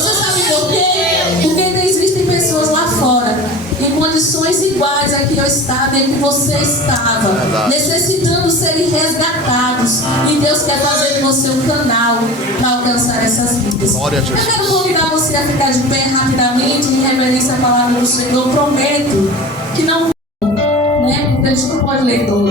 Você sabe por quê? Porque ainda existem pessoas lá fora, em condições iguais a que eu estava e que você estava, necessitando serem resgatados. E Deus quer fazer de você um canal para alcançar essas vidas. Eu quero convidar você a ficar de pé rapidamente, em reverência à palavra do Senhor. Eu prometo que não, né? Porque a gente não pode ler todo.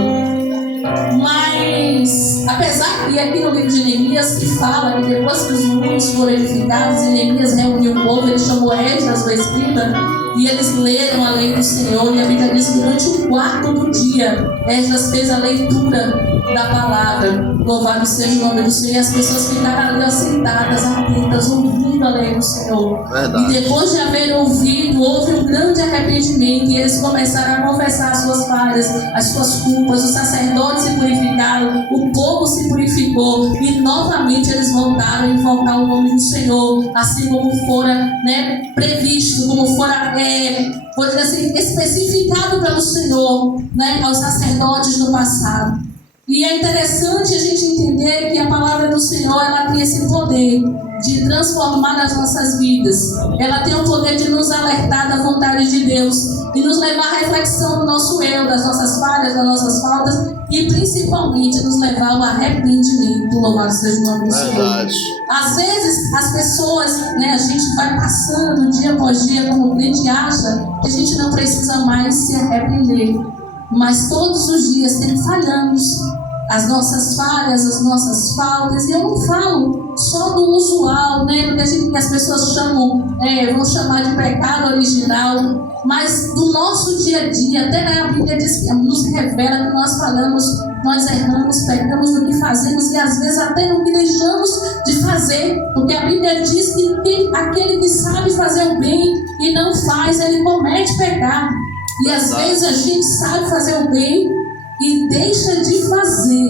Mas, apesar que aqui no livro de Neemias que fala que depois que os muros foram edificados, Neemias reuniu o povo, ele chamou Esdras, o escriba, e eles leram a lei do Senhor. E a Bíblia diz que durante um quarto do dia, Esdras fez a leitura da palavra. Louvado seja o nome do Senhor. E as pessoas ficaram ali sentadas, atentas, ouvindo a lei do Senhor. E depois de haver ouvido, houve um grande arrependimento. E eles começaram a confessar as suas falhas, as suas culpas. Os sacerdotes se purificaram, o povo se purificou. E novamente eles voltaram a invocar o nome do Senhor, assim como fora, né, previsto, como fora, vou dizer assim, especificado pelo Senhor, né, aos sacerdotes do passado. E é interessante a gente entender que a palavra do Senhor, ela tem esse poder de transformar as nossas vidas. Ela tem o poder de nos alertar da vontade de Deus e nos levar à reflexão do nosso eu, das nossas falhas, das nossas faltas e principalmente nos levar ao arrependimento. Louvado seja o nome do Senhor. Às vezes as pessoas, né, a gente vai passando dia após dia como crente, acha que a gente não precisa mais se arrepender. Mas todos os dias sempre falhamos, as nossas falhas, as nossas faltas. E eu não falo só do usual, né? Porque que as pessoas chamam, vão chamar de pecado original, mas do nosso dia a dia. Até a Bíblia diz que nos revela que nós falamos, nós erramos, pecamos no que fazemos e às vezes até no que deixamos de fazer. Porque a Bíblia diz que aquele que sabe fazer o bem e não faz, ele comete pecado. E às vezes a gente sabe fazer o bem e deixa de fazer.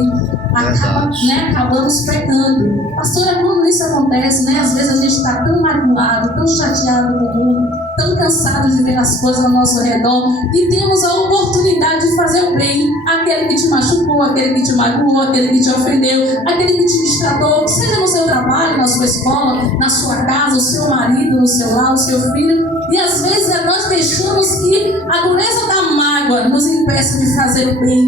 Acabamos pecando. Pastora, quando isso acontece, né? Às vezes a gente está tão magoado, tão chateado com o mundo, tão cansado de ver as coisas ao nosso redor e temos a oportunidade de fazer o bem. Aquele que te machucou, aquele que te magoou, aquele que te ofendeu, aquele que te destratou, seja no seu trabalho, na sua escola, na sua casa, o seu marido, no seu lar, o seu filho. E às vezes nós deixamos que a dureza da mágoa nos impeça de fazer o bem.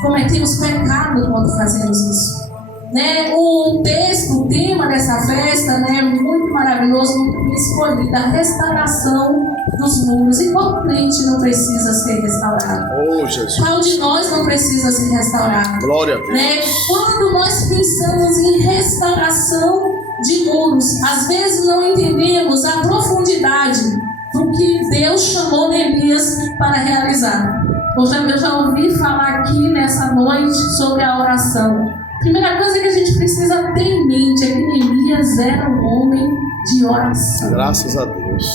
Cometemos pecado quando fazemos isso. Né? O texto, o tema dessa festa, né, muito maravilhoso, muito escolhido, a restauração dos muros. E qual crente não precisa ser restaurado? Oh, Jesus. Qual de nós não precisa ser restaurado? Glória a Deus. Né? Quando nós pensamos em restauração de muros, às vezes não entendemos a profundidade do que Deus chamou Neemias para realizar. Eu já ouvi falar aqui nessa noite sobre a oração. Primeira coisa que a gente precisa ter em mente é que Neemias era um homem de oração. Graças a Deus.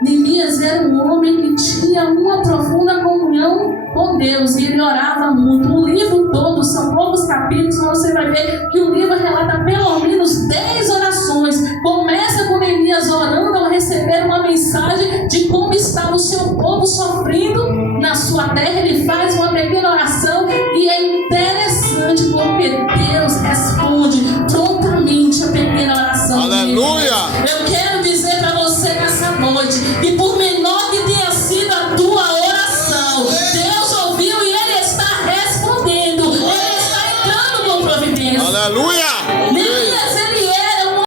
Neemias era um homem que tinha uma profunda comunhão com Deus e ele orava muito. O livro todo, são poucos capítulos, mas você vai ver que o livro relata pelo menos 10 orações. Começa com Neemias orando ao receber uma mensagem de como estava o seu povo sofrendo na sua terra. Ele faz uma pequena oração e é interessante porque Deus responde prontamente a pequena oração. Aleluia! Eu quero dizer para você nessa noite que por menor que tenha sido a tua oração, Deus ouviu e Ele está respondendo. Ele está entrando com providência. Aleluia! Neemias, ele